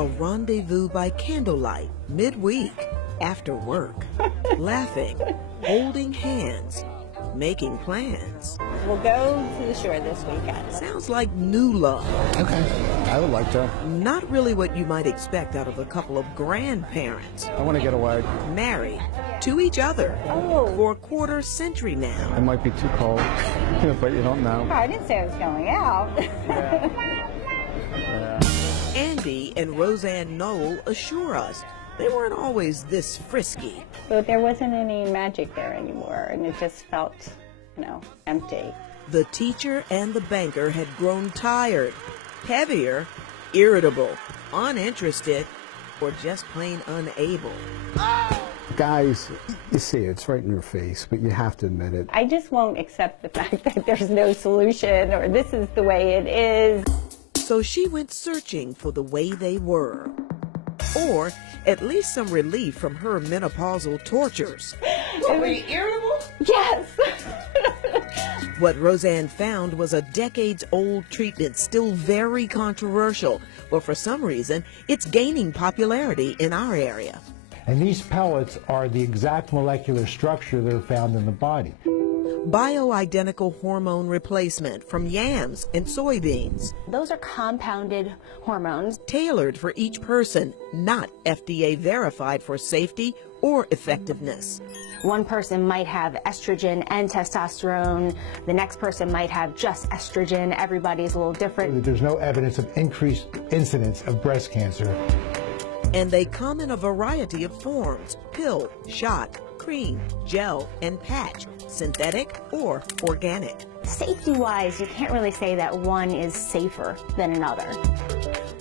A rendezvous by candlelight, midweek, after work, laughing, holding hands, making plans. We'll go to the shore this weekend. Sounds like new love. Okay, I would like to. Not really what you might expect out of a couple of grandparents. I want to get away. Married to each other Oh. for a quarter century now. It might be too cold, but you don't know. I didn't say I was going out. Andy and Roseanne Knoll assure us they weren't always this frisky. But there wasn't any magic there anymore, and it just felt, empty. The teacher and the banker had grown tired, heavier, irritable, uninterested, or just plain unable. Guys, you see it, it's right in your face, but you have to admit it. I just won't accept the fact that there's no solution or this is the way it is. So she went searching for the way they were, or at least some relief from her menopausal tortures. Were you irritable? Yes. What Roseanne found was a decades-old treatment, still very controversial, but for some reason, it's gaining popularity in our area. And these pellets are the exact molecular structure that are found in the body. Bioidentical hormone replacement from yams and soybeans. Those are compounded hormones. Tailored for each person, not FDA verified for safety or effectiveness. One person might have estrogen and testosterone. The next person might have just estrogen. Everybody's a little different. There's no evidence of increased incidence of breast cancer. And they come in a variety of forms: pill, shot, cream, gel, and patch, synthetic or organic. Safety-wise, you can't really say that one is safer than another.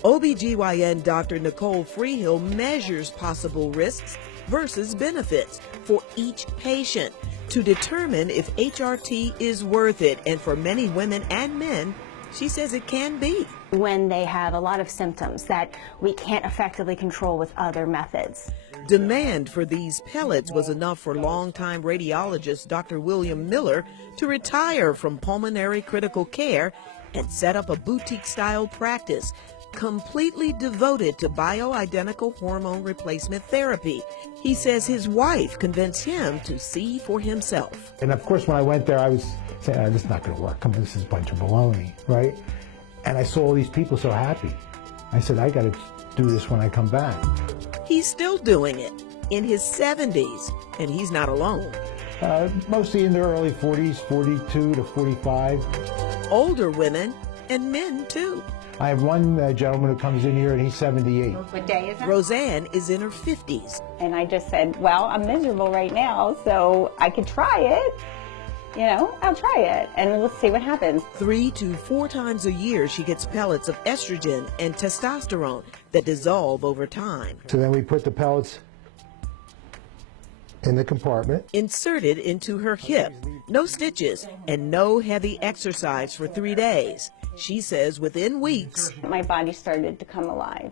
OBGYN Dr. Nicole Freehill measures possible risks versus benefits for each patient to determine if HRT is worth it. And for many women and men, she says it can be. When they have a lot of symptoms that we can't effectively control with other methods. Demand for these pellets was enough for longtime radiologist Dr. William Miller to retire from pulmonary critical care and set up a boutique-style practice completely devoted to bioidentical hormone replacement therapy. He says his wife convinced him to see for himself. And of course, when I went there, I was saying, this is not going to work. This is a bunch of baloney, right? And I saw all these people so happy. I said, I got to do this when I come back. He's still doing it in his 70s, and he's not alone. Mostly in their early 40s, 42 to 45. Older women and men, too. I have one gentleman who comes in here, and he's 78. What day is it? Roseanne is in her 50s. And I just said, well, I'm miserable right now, so I could try it. I'll try it, and we'll see what happens. 3 to 4 times a year, she gets pellets of estrogen and testosterone that dissolve over time. So then we put the pellets in the compartment. Inserted into her hip. No stitches and no heavy exercise for 3 days. She says within weeks, My body started to come alive.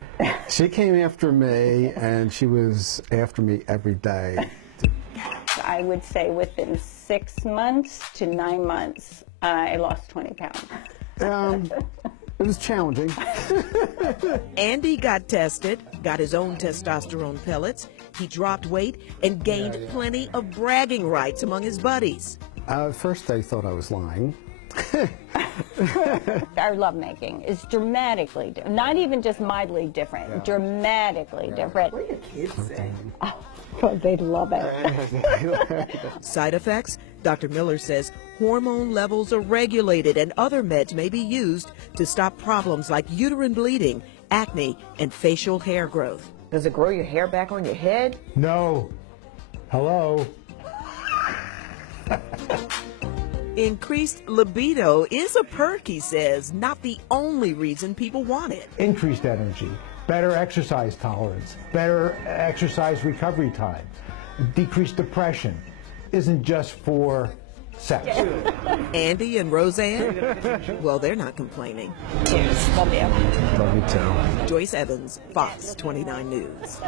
She came after me, and she was after me every day. I would say within 6 months to 9 months, I lost 20 pounds. It was challenging. Andy got tested, got his own testosterone pellets. He dropped weight and gained plenty of bragging rights among his buddies. At first, they thought I was lying. Our lovemaking is dramatically different. Not even just mildly different, dramatically different. What do your kids say? Oh, they love it. Side effects? Dr. Miller says hormone levels are regulated and other meds may be used to stop problems like uterine bleeding, acne, and facial hair growth. Does it grow your hair back on your head? No. Hello. Increased libido is a perk, he says, not the only reason people want it. Increased energy, better exercise tolerance, better exercise recovery time, decreased depression. Isn't just for sex. Andy and Roseanne, well, they're not complaining. Cheers. Love you. Love you too. Joyce Evans, Fox 29 News.